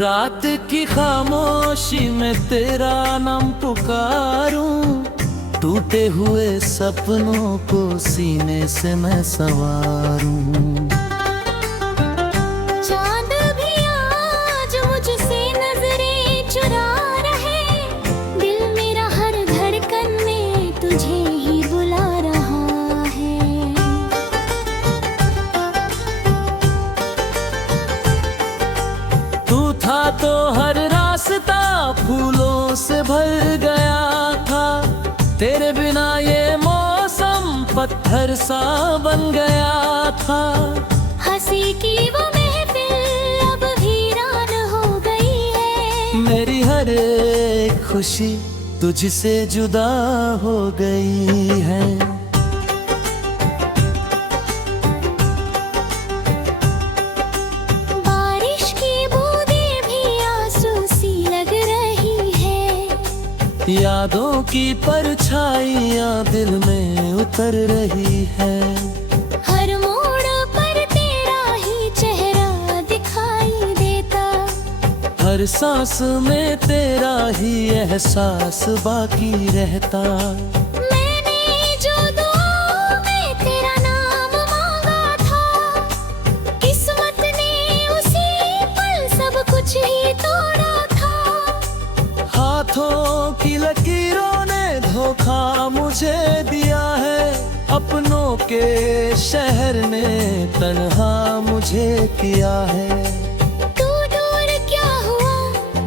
रात की खामोशी में तेरा नाम पुकारूं, टूटे हुए सपनों को सीने से मैं संवारूं। चांद भी आज मुझसे नजरें चुरा रहे, दिल मेरा हर धड़कन में तुझे ही बुला रहा है। तू था तो हर रास्ता फूलों से भर गया था, तेरे बिना ये मौसम पत्थर सा बन गया था। हंसी की वो महफिल अब वीरान हो गई है, मेरी हर एक खुशी तुझसे जुदा हो गई है। बारिश की बूंदें भी आंसू सी लग रही है, यादों की परछाइयाँ दिल में उतर रही है। हर मोड़ पर तेरा ही चेहरा दिखाई देता, हर सांस में तेरा ही एहसास बाकी रहता। मैंने जो दुआओं में तेरा नाम मांगा था, किस्मत ने उसी पल सब कुछ ही तोड़ा था। हाथों की लकीरों ने धोखा मुझे दिया है, अपनों के शहर ने तन्हा मुझे किया है। तू दूर क्या हुआ,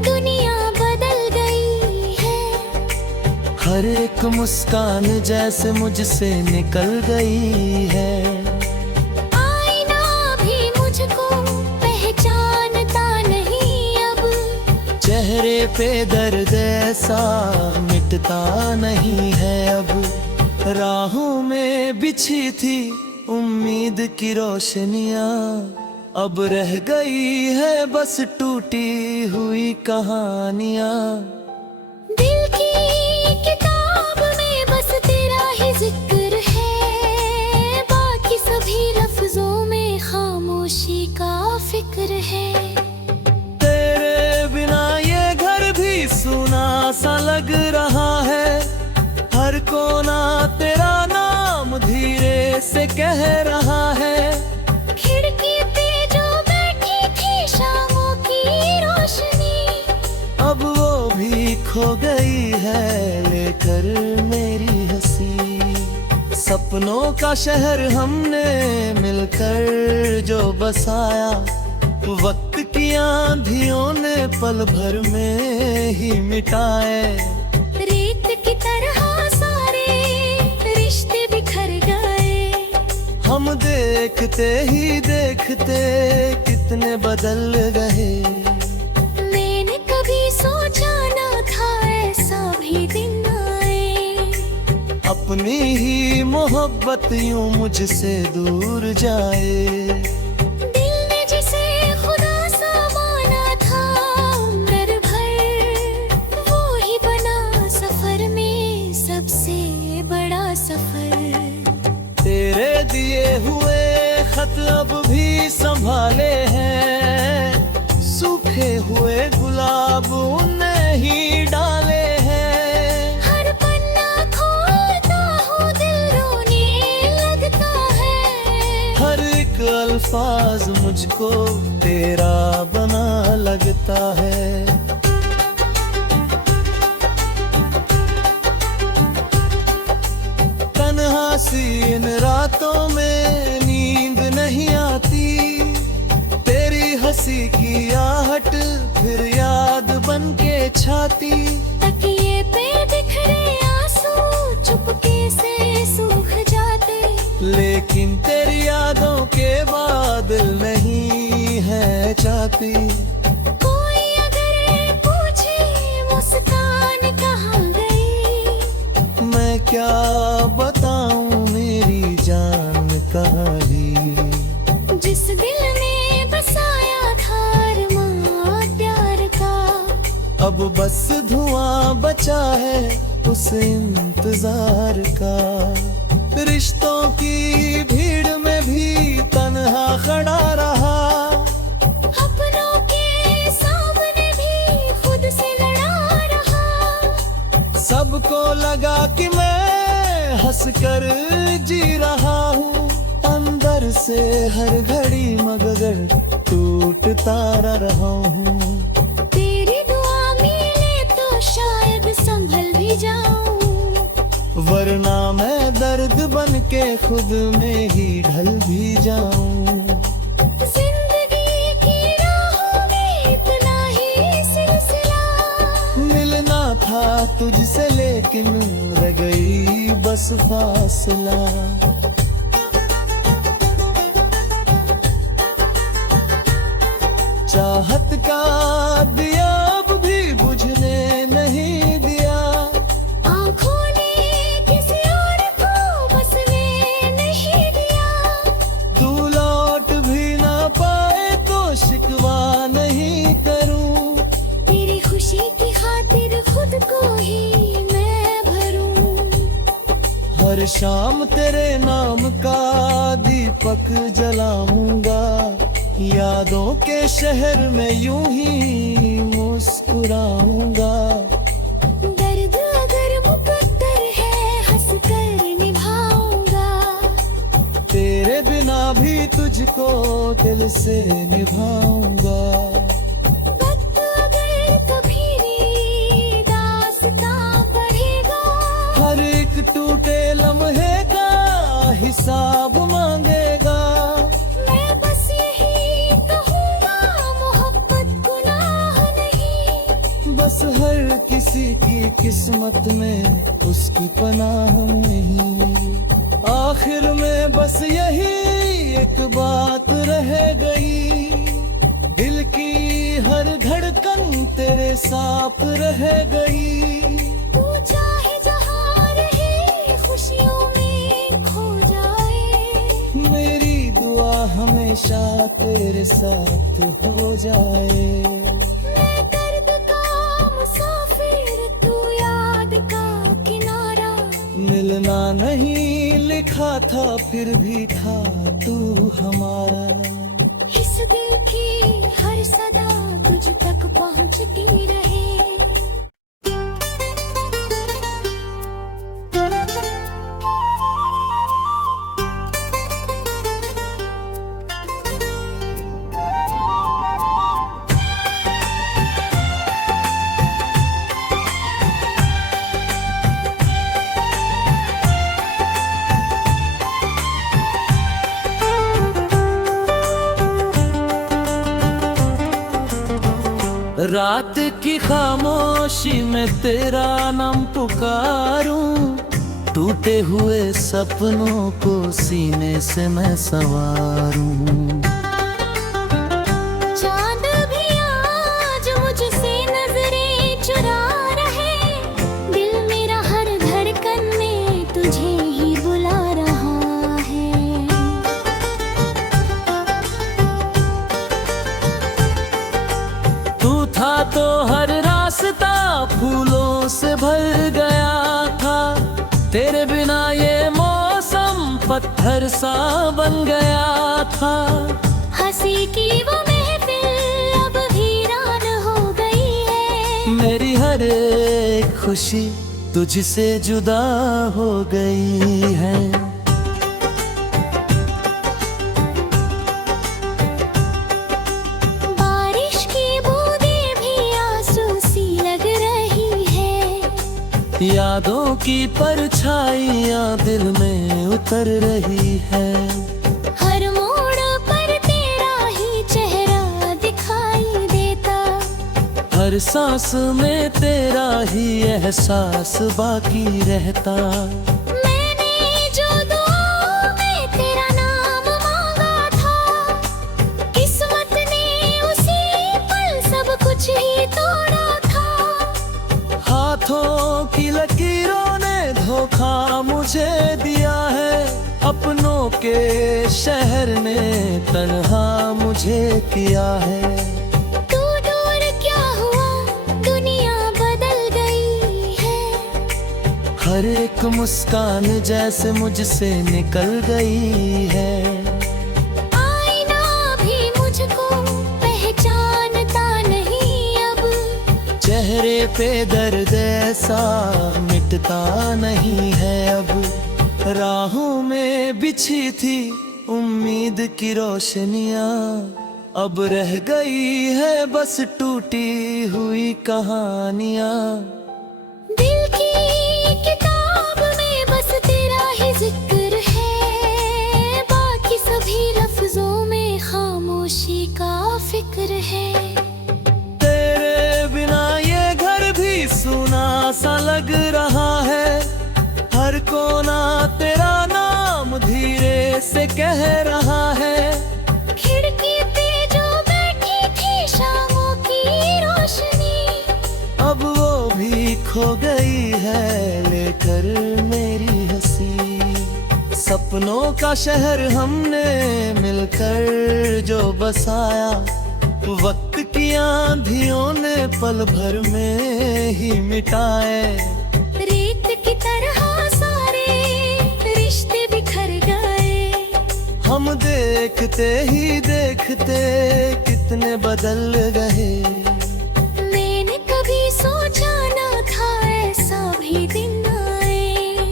दुनिया बदल गई है, हर एक मुस्कान जैसे मुझसे निकल गई है। आईना भी मुझको पहचानता नहीं अब, चेहरे पे दर्द ऐसा मिटता नहीं है अब। राहों में बिछी थी उम्मीद की रोशनियां, अब रह गई है बस टूटी हुई कहानियां। दिल की किताब में बस तेरा ही जिक्र है, बाकी सभी लफ्जों में खामोशी का फिक्र है। तेरे बिना ये घर भी सुना सा लग रहा है, हर कोना तेरा नाम धीरे से कह रहा है। खिड़की पे जो बैठी थी शामों की रोशनी, अब वो भी खो गई है लेकर मेरी हंसी। सपनों का शहर हमने मिलकर जो बसाया, वक्त की आंधियों ने पल भर में ही मिटाए। रेत की तरह सारे रिश्ते बिखर गए, हम देखते ही देखते कितने बदल गए। मैंने कभी सोचा ना था ऐसा भी दिन आए, अपनी ही मोहब्बत यूं मुझसे दूर जाए। दिल ने जिसे खुदा सा माना था उम्र भर, वो ही बना सफर में सबसे बड़ा सफर। तेरे दिए हुए खत अब भी संभाले हैं, सूखे हुए गुलाब उनने ही डाले हैं। हर पन्ना खोलता हूँ दिल रोने लगता है, हर एक अल्फाज मुझको तेरा बना लगता है। तन्हा सी इन रातों में नींद नहीं आती, तेरी हंसी की आहट फिर याद बन के छाती। तकिए पे बिखरे आंसू चुपके से सूख जाते, लेकिन तेरी यादों के बादल नहीं है चाहती। कोई अगर पूछे मुस्कान कहाँ गई, मैं क्या बताऊं मेरी जान कहाँ गई। जिस दिल में बसाया था अरमान प्यार का, अब बस धुआं बचा है उस इंतजार का। रिश्तों की भीड़ में भी तन्हा खड़ा रहा, अपनों के सामने सबको लगा कि मैं हंसकर जी रहा हूँ, अंदर से हर घड़ी मगर टूटता रहा हूँ। तेरी दुआ मिले तो शायद संभल भी जाऊं, वरना मैं दर्द बन के खुद में ही ढल भी जाऊं। जिंदगी की राहों में इतना ही सिलसिला, मिलना था तुझसे लेकिन रह गई बस फासला। चाहत का दिया अब भी बुझने नहीं दिया, आँखों ने किसी और को बसने नहीं दिया। तू लौट भी ना पाए तो शिकवा नहीं करूं, तेरी खुशी की खातिर खुद को ही मैं भरूं। हर शाम तेरे नाम का दीपक जलाऊंगा, यादों के शहर में यूं ही मुस्कुराऊंगा। दर्द अगर मुकद्दर है हंसकर निभाऊंगा, तेरे बिना भी तुझको दिल से निभाऊंगा। वक्त अगर कभी दास्तां पढ़ेगा, हर एक टूटे लम्हे का हिसाब मांगेगा। मैं बस यही कहूँगा, मोहब्बत गुनाह नहीं। बस हर किसी की किस्मत में उसकी पनाह नहीं। आखिर में बस यही एक बात रह गई, दिल की हर धड़कन तेरे साथ रह गई। तू चाहे जहाँ रहे खुशियों में खो जाए, मेरी दुआ हमेशा तेरे साथ हो जाए। मैं दर्द का मुसाफिर, तू याद का किनारा। मिलना नहीं लिखा था फिर भी था तू हमारा। इस दिल की हर सदा तुझ तक पहुँचती रहे। रात की खामोशी में तेरा नाम पुकारूं, टूटे हुए सपनों को सीने से मैं संवारूं। चांद भी आज मुझसे नजरें चुरा रहे, दिल मेरा हर धड़कन में तुझे ही बुला रहा है। तू था तो हर रास्ता फूलों से भर गया था, तेरे बिना ये मौसम पत्थर सा बन गया था। हंसी की वो महफिल अब वीरान हो गई है, मेरी हर एक खुशी तुझसे जुदा हो गई है। बारिश की बूंदें भी आंसू सी लग रही है, यादों की परछाइयाँ दिल में उतर रही है। हर मोड़ पर तेरा ही चेहरा दिखाई देता, हर सांस में तेरा ही एहसास बाकी रहता। मैंने जो दुआओं में तेरा नाम मांगा था, किस्मत ने उसी पल सब कुछ ही तोड़ा था। हाथों की लकीरों ने धोखा मुझे दिया है, अपनों के शहर ने तन्हा मुझे किया है। तू दूर क्या हुआ, दुनिया बदल गई है, हर एक मुस्कान जैसे मुझसे निकल गई है। आईना भी मुझको पहचानता नहीं अब, चेहरे पे दर्द ऐसा मिटता नहीं है अब। राहों में बिछी थी उम्मीद की रोशनियां, अब रह गई है बस टूटी हुई कहानियां। दिल की किताब में बस तेरा ही जिक्र है, बाकी सभी लफ्जों में खामोशी का फिक्र है। तेरे बिना ये घर भी सुना सा लग रहा है, हर कोना तेरा नाम धीरे से कह रहा है। खिड़की पे जो बैठी थी शामों की रोशनी, अब वो भी खो गई है लेकर मेरी हंसी। सपनों का शहर हमने मिलकर जो बसाया, वक्त की आंधियों ने पल भर में ही मिटाए। रेत की तरह सारे रिश्ते बिखर गए, हम देखते ही देखते कितने बदल गए। मैंने कभी सोचा न था ऐसा भी दिन आए,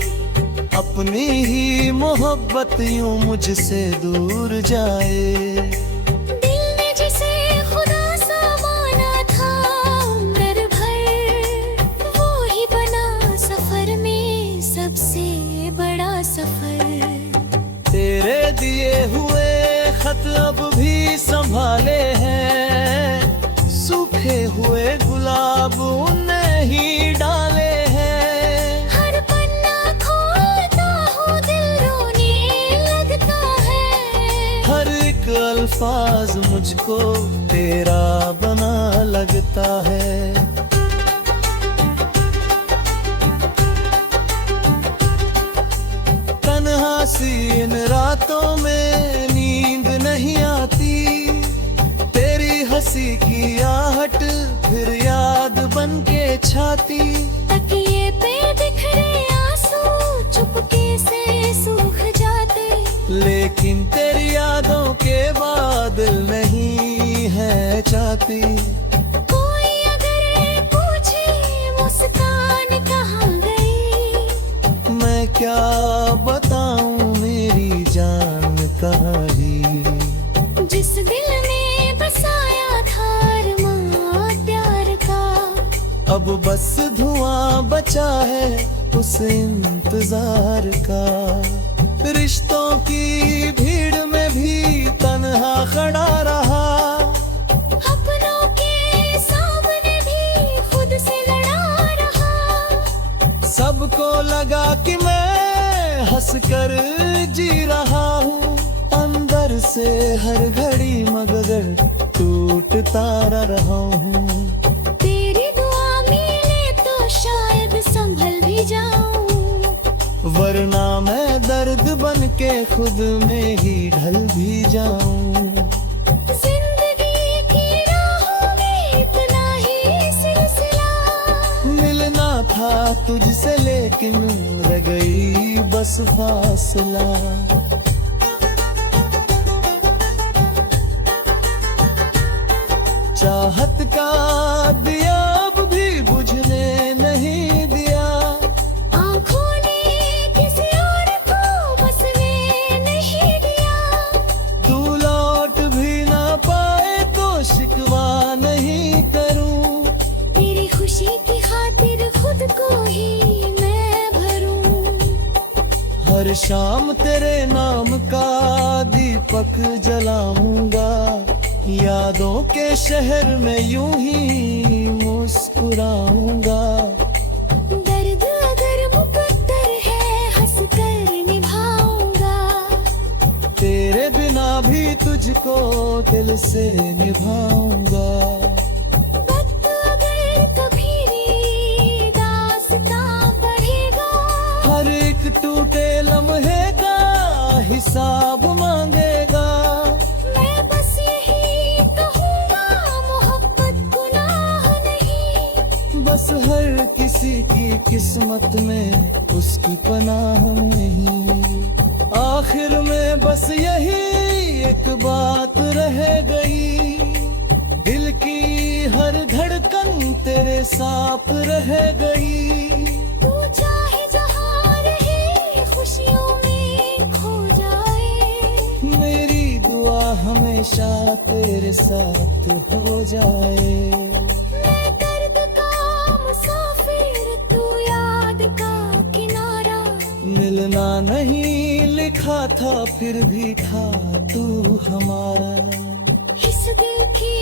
अपनी ही मोहब्बत यूं मुझसे दूर जाए। दिल ने जिसे खुदा सा माना था उम्र भर, वो ही बना सफर में सबसे बड़ा सफर। तेरे दिए हुए खत अब भी संभाले हैं, सूखे हुए गुलाब उनने ही डाले हैं। हर पन्ना खोलता हूँ दिल रोने लगता है, हर एक अल्फाज मुझको तेरा बना लगता है। तन्हा सी इन रातों में नींद नहीं आती, तेरी हंसी की आहट फिर याद बन के छाती। तकिए पे बिखरे आंसू चुपके से सूख जाते, लेकिन तेरी यादों के बादल नहीं है चाहती। कोई अगर पूछे मुस्कान कहाँ गई, मैं क्या बताऊं मेरी जान कहाँ ही। जिस दिल में बसाया था अरमान प्यार का, अब बस धुआं बचा है उस इंतजार का। रिश्तों की भीड़ में भी तन्हा खड़ा रहा, अपनों के सामने भी खुद से लड़ा रहा। सबको लगा कि मैं हंसकर जी रहा हूँ, अंदर से हर घड़ी मगर टूटता रहा हूँ। तेरी दुआ मिले तो शायद संभल भी जाऊं, वरना मैं दर्द बन के खुद में ही ढल भी जाऊं। जिंदगी की राहों में इतना ही सिलसिला, मिलना था तुझसे लेकिन रह गई बस फासला। चाहत का दिया अब भी बुझने नहीं दिया, आंखों ने किसी और को बसने नहीं दिया। तू लौट भी ना पाए तो शिकवा नहीं करूं, तेरी खुशी की खातिर खुद को ही मैं भरूं। हर शाम तेरे नाम का दीपक जलाऊंगा, यादों के शहर में यूं ही मुस्कुराऊंगा। दर्द अगर मुकद्दर है हंस कर निभाऊंगा, तेरे बिना भी तुझको दिल से निभाऊंगा। वक्त अगर कभी दास्तां पढ़ेगा, हर एक टूटे लम्हे का हिसाब मांगेगा। मैं बस यही कहूँगा मोहब्बत गुनाह नहीं, बस हर किसी की किस्मत में उसकी पनाह नहीं। आखिर में बस यही एक बात रह गई, दिल की हर धड़कन तेरे साथ रह गई। तू चाहे जहाँ रहे खुशियों में खो जाए। मेरी दुआ हमेशा तेरे साथ हो जाए। मैं दर्द का मुसाफिर, तू याद का किनारा। मिलना नहीं लिखा था फिर भी था तू हमारा। इस दिल की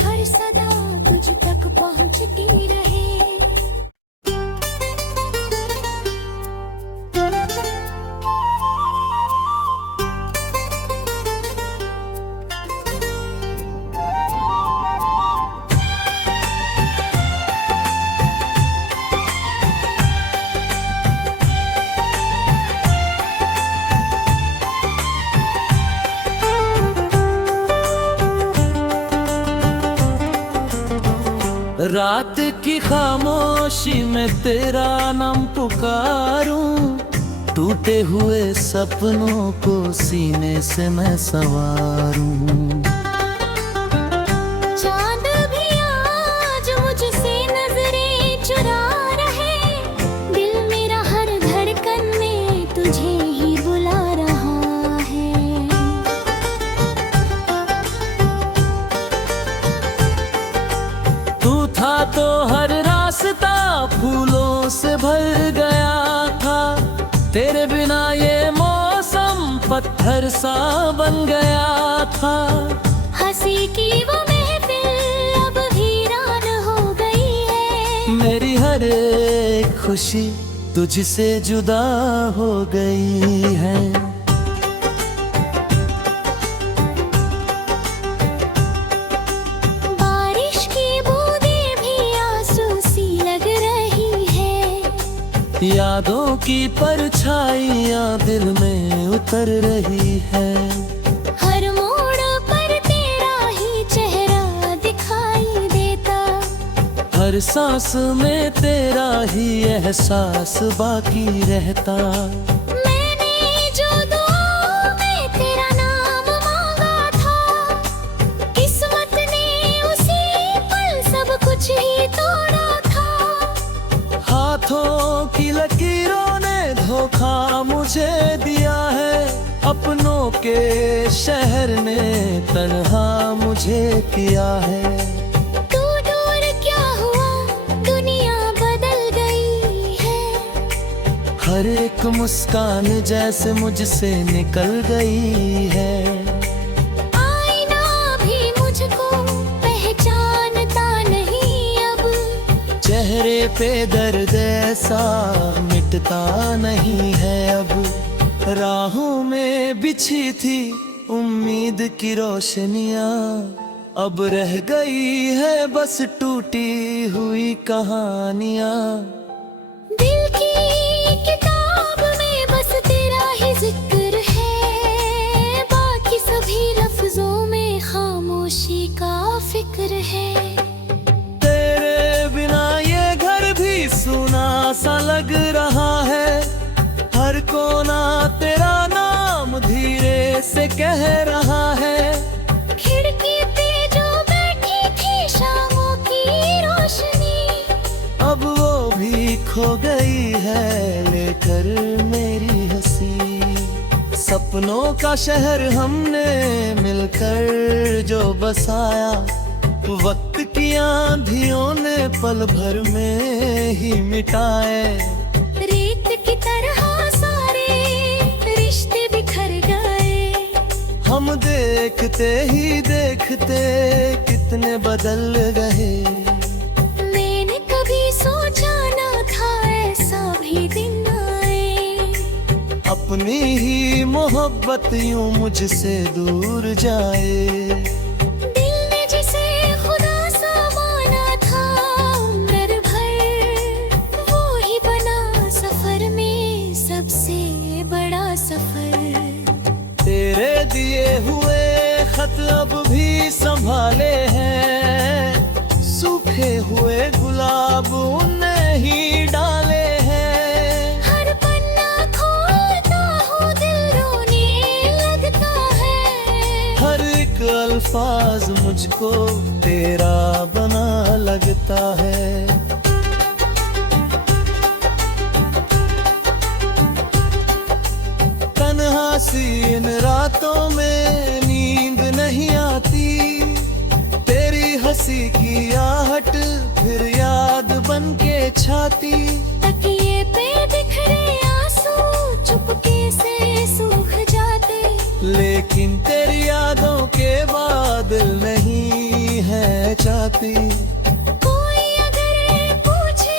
हर सदा तुझ तक पहुँचती रहे। रात की खामोशी में तेरा नाम पुकारूं। टूटे हुए सपनों को सीने से मैं संवारूं। चांद भी आज मुझसे नजरें चुरा रहे। दिल मेरा हर धड़कन में तुझे ही बुला रहा है। तू था तो हर रास्ता फूलों से भर गया था। तेरे बिना ये मौसम पत्थर सा बन गया था। हंसी की वो महफिल अब वीरान हो गई है। मेरी हर एक खुशी तुझसे जुदा हो गई है। बारिश की बूंदें भी आंसू सी लग रही है। यादों की परछाइयाँ दिल में उतर रही है। हर मोड़ पर तेरा ही चेहरा दिखाई देता। हर सांस में तेरा ही एहसास बाकी रहता। मैंने जो दुआओं में तेरा नाम मांगा था, किस्मत ने उसी पल सब कुछ ही तोड़ा था। हाथों की लकीरों ने धोखा मुझे दिया है। अपनों के शहर ने तन्हा मुझे किया है। तू दूर क्या हुआ, दुनिया बदल गई है। हर एक मुस्कान जैसे मुझसे निकल गई है। आईना भी मुझको पहचानता नहीं अब। चेहरे पे दर्द ऐसा मिटता नहीं है अब। राहों में बिछी थी उम्मीद की रोशनियाँ, अब रह गई है बस टूटी हुई कहानियाँ। दिल की किताब में बस तेरा ही जिक्र है। बाकी सभी लफ्जों में खामोशी का फिक्र है। तेरे बिना ये घर भी सुना सा लग रहा है। हर कोना तेरा नाम धीरे से कह रहा है। खिड़की पे जो बैठी थी शामों की रोशनी, अब वो भी खो गई है लेकर मेरी हंसी। सपनों का शहर हमने मिलकर जो बसाया, वक्त की आंधियों ने पल भर में ही मिटाए। रेत की तरह सारे रिश्ते बिखर गए। हम देखते ही देखते कितने बदल गए। मैंने कभी सोचा ना था ऐसा भी दिन आए। अपनी ही मोहब्बत यूं मुझसे दूर जाए। दिल ने जिसे खुदा सा माना था उम्र भर, वो ही बना सफर में सबसे बड़ा सफर। तेरे दिए हुए खत अब भी संभाले हैं। सूखे हुए गुलाब उनने ही डाले हैं। हर पन्ना खोलता हूँ दिल रोने लगता है। हर एक अल्फाज मुझ मुझको तेरा बना लगता है। तन्हा सी इन रातों में नींद नहीं आती, तेरी हंसी की आहट फिर याद बन के छाती। तकिए पे बिखरे आंसू चुपके से सूख जाते, लेकिन तेरी यादों के बादल नहीं है चाहती। कोई अगर पूछे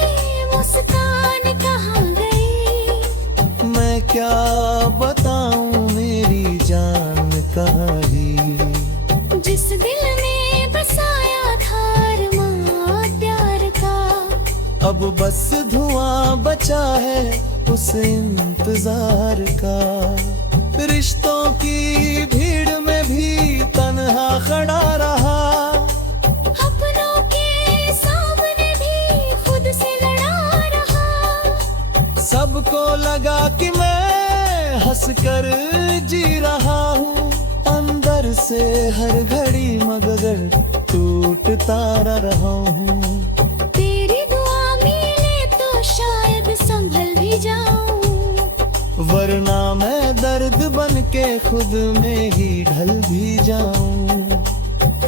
मुस्कान कहाँ गई, मैं क्या बताऊं मेरी जान कहाँ गई। जिस दिल में बसाया था अरमान प्यार का, अब बस धुआं बचा है उस इंतजार का। रिश्तों की भीड़ में भी तन्हा खड़ा रहा, अपनों के सामने भी खुद से लड़ा रहा। सबको लगा कि मैं हंसकर जी रहा हूँ, अंदर से हर घड़ी मगर टूटता रहा हूँ। तेरी दुआ मिले तो शायद संभल भी जाऊं, वरना मैं दर्द बन के खुद में ही ढल भी जाऊं।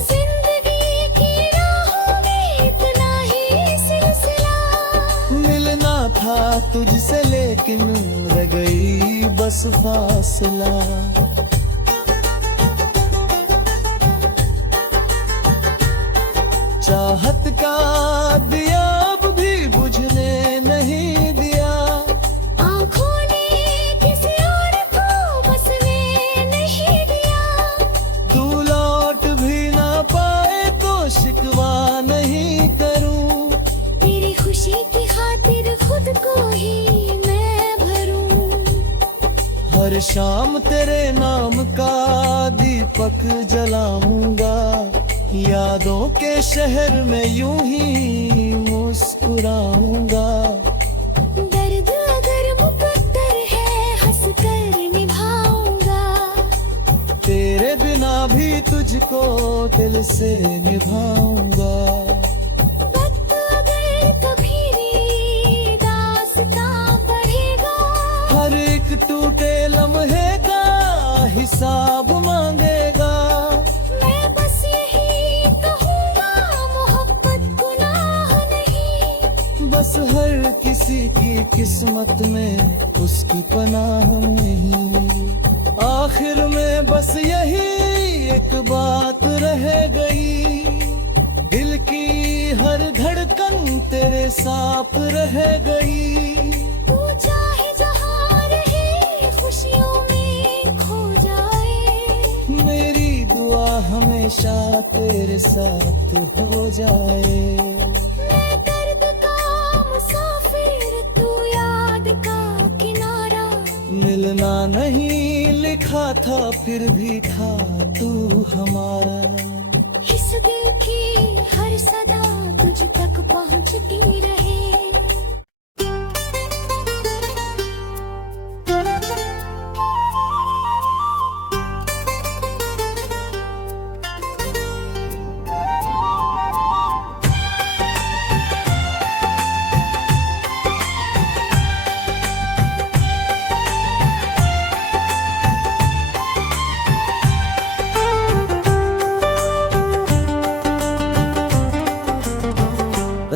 जिंदगी की राहों में इतना ही सिलसिला, मिलना था तुझसे लेकिन रह गई बस फासला। चाहत का दिया अब भी बुझने नहीं दिया, आंखों ने किसी और को बसने नहीं दिया। तू लौट भी ना पाए तो शिकवा नहीं करूं, तेरी खुशी की खातिर खुद को ही मैं भरूं। हर शाम तेरे नाम का दीपक जलाऊंगा, यादों के शहर में यूं ही मुस्कुराऊंगा। दर्द अगर मुकद्दर है हंसकर निभाऊंगा, तेरे बिना भी तुझको दिल से निभाऊंगा। वक्त अगर कभी दास्तां पढ़ेगा, हर एक टूटे लम्हे का हिसाब मांगेगा। मैं बस यही कहूँगा मोहब्बत गुनाह नहीं, बस हर किसी की किस्मत में उसकी पनाह नहीं। आखिर में बस यही एक बात रह गई, दिल की हर धड़कन तेरे साथ रह गई। तू चाहे जहाँ रहे खुशियों में खो जाए, मेरी दुआ हमेशा तेरे साथ हो जाए। मैं दर्द का मुसाफिर तू याद का किनारा। मिलना नहीं लिखा था फिर भी था तू हमारा। इस दिल की हर सदा तुझ तक पहुँचती रहे।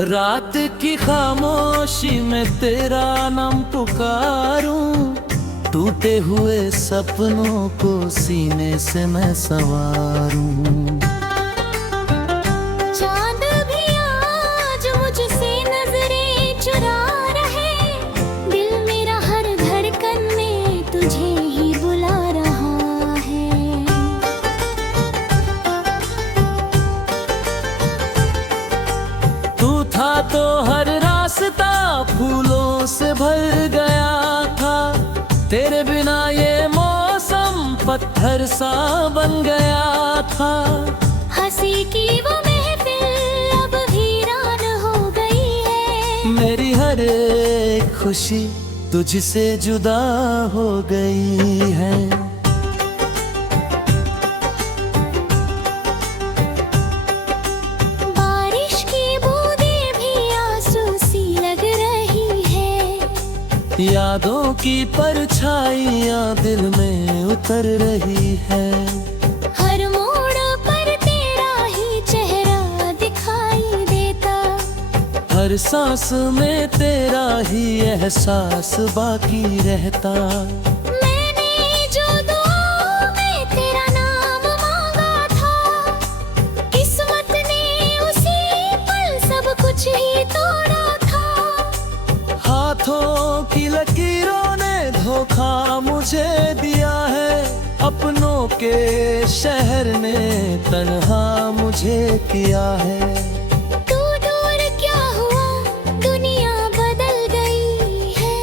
रात की खामोशी में तेरा नाम पुकारूं, टूटे हुए सपनों को सीने से मैं संवारूं। चांद भी आज मुझसे नजरें चुरा रहे, दिल मेरा हर धड़कन में तुझे ही बुला रहा है। तू था तो हर रास्ता फूलों से भर गया था, तेरे बिना ये मौसम पत्थर सा बन गया था। हंसी की वो महफिल अब वीरान हो गई है, मेरी हर एक खुशी तुझसे जुदा हो गई है। यादों की परछाइयाँ दिल में उतर रही है। हर मोड़ पर तेरा ही चेहरा दिखाई देता, हर सांस में तेरा ही एहसास बाकी रहता। मैंने जो दुआओं में तेरा नाम मांगा था, किस्मत ने उसी पल सब कुछ ही तोड़ा था। हाथों की लकीरों ने धोखा मुझे दिया है, अपनों के शहर ने तन्हा मुझे किया है। तू दूर क्या हुआ, दुनिया बदल गई है।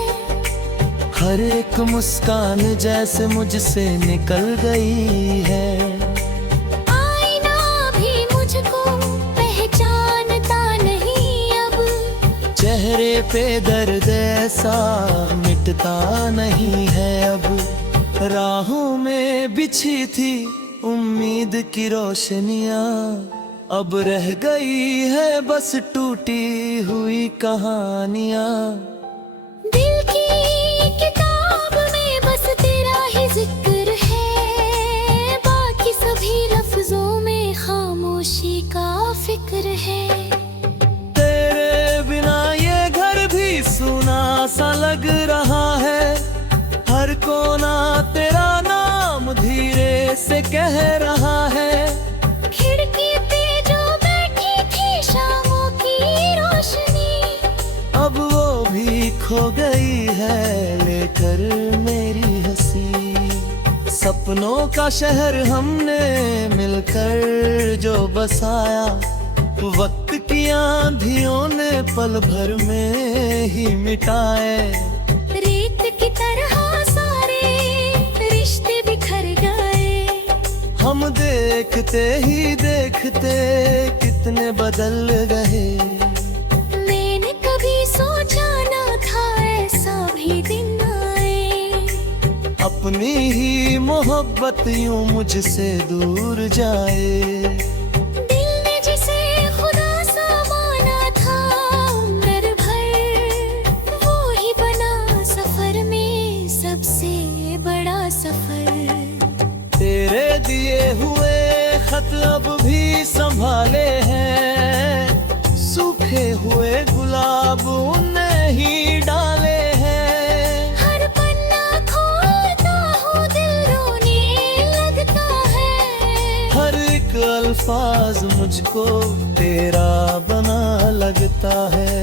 हर एक मुस्कान जैसे मुझसे निकल गई है। आईना भी मुझको पहचानता नहीं अब, चेहरे पे दर्द ऐसा मिटता नहीं है अब। राहों में बिछी थी उम्मीद की रोशनियाँ, अब रह गई है बस टूटी हुई कहानियाँ। दिल की किताब में बस तेरा ही जिक्र है, बाकी सभी लफ्जों में खामोशी का फिक्र है। तेरे बिना ये घर भी सुना सा लग रहा है, हर कोना तेरा नाम धीरे से कह रहा है। खिड़की पे जो बैठी थी शामों की रोशनी, अब वो भी खो गई है लेकर मेरी हंसी। सपनों का शहर हमने मिलकर जो बसाया, वक्त की आंधियों ने पल भर में ही मिटाए। रेत की तरह सारे रिश्ते बिखर गए, हम देखते ही देखते कितने बदल गए। मैंने कभी सोचा ना था ऐसा भी दिन आए, अपनी ही मोहब्बत यूं मुझसे दूर जाए। दिल ने जिसे खुदा सा माना था उम्र भर, वो ही बना सफर में सबसे बड़ा सफर। तेरे दिए हुए खत अब भी संभाले हैं, सूखे हुए गुलाब उनने ही डाले हैं। हर पन्ना खोलता हूँ दिल रोने लगता है, हर एक अल्फाज मुझको तेरा बना लगता है।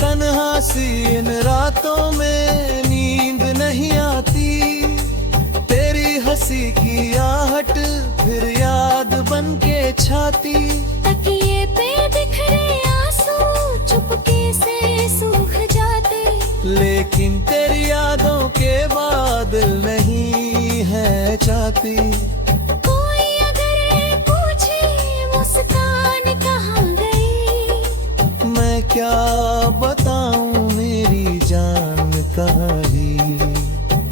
तन्हा सी इन रातों में नींद नहीं आती, तेरी हंसी की आहट फिर याद बन के छाती। तकिए पे बिखरे आंसू चुपके से सूख जाते, लेकिन तेरी यादों के बादल नहीं है चाहती। कोई अगर पूछे मुस्कान कहाँ गई, मैं क्या बताऊं मेरी जान कहाँ ही।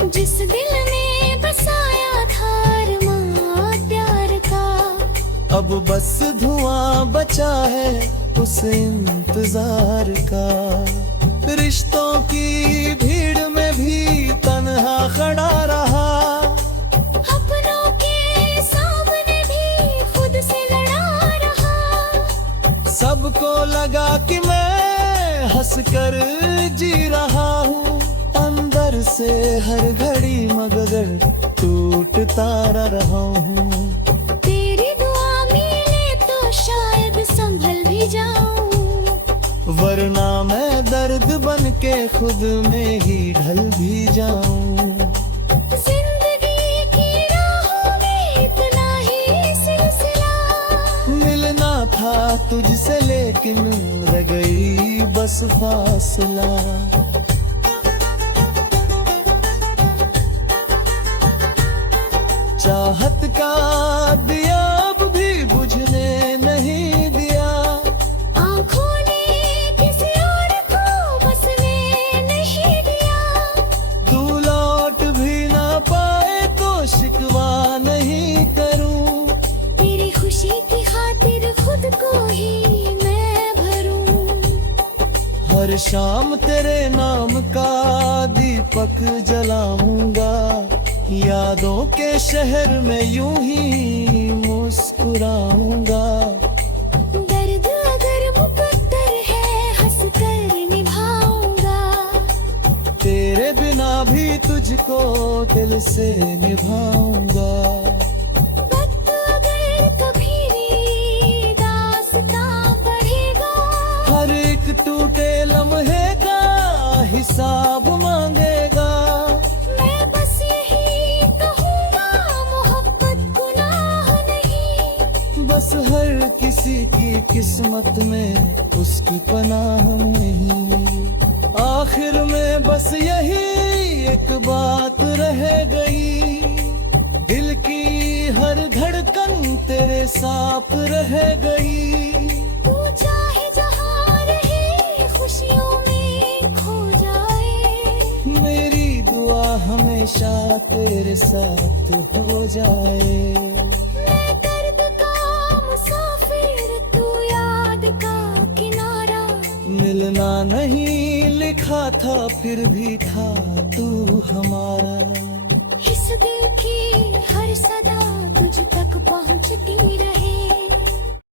जिस दिल में बसाया था अरमां प्यार का, अब बस धुआं बचा है उस इंतजार का। रिश्तों की भीड़ में भी तन्हा खड़ा रहा, अपनों के सामने भी खुद से लड़ा रहा। सबको लगा कि मैं हंसकर जी रहा हूँ, अंदर से हर घड़ी मगर टूटता रहा हूँ। तेरी दुआ मिले तो शायद संभल भी जाऊं, वरना मैं दर्द बन के खुद में ही ढल भी जाऊं। जिंदगी की राहों में इतना ही सिलसिला, मिलना था तुझसे लेकिन रह गई बस फासला। चाहत का दिया अब भी बुझने नहीं दिया, आंखों ने किसी और को बसने नहीं दिया। तू लौट भी ना पाए तो शिकवा नहीं करूं, तेरी खुशी की खातिर खुद को ही हर शाम तेरे नाम का दीपक जलाऊंगा, यादों के शहर में यूं ही मुस्कुराऊंगा। दर्द अगर मुकद्दर है हंस कर निभाऊंगा, तेरे बिना भी तुझको दिल से निभाऊंगा। वक्त अगर कभी दास्तां पढ़ेगा, हर एक टूटे लम्हे का हिसाब मांगेगा। मैं बस यही कहूँगा मोहब्बत गुनाह नहीं, बस हर किसी की किस्मत में उसकी पनाह नहीं। आखिर में बस यही एक बात रह गई, दिल की हर धड़कन तेरे साथ रह गई। तू चाहे जहाँ रहे खुशियों में खो जाए, मेरी दुआ हमेशा तेरे साथ हो जाए। मैं दर्द का मुसाफिर तू याद का किनारा, मिलना नहीं लिखा था फिर भी था तू हमारा। इस दिल की हर सदा तुझ तक पहुँचती रहे।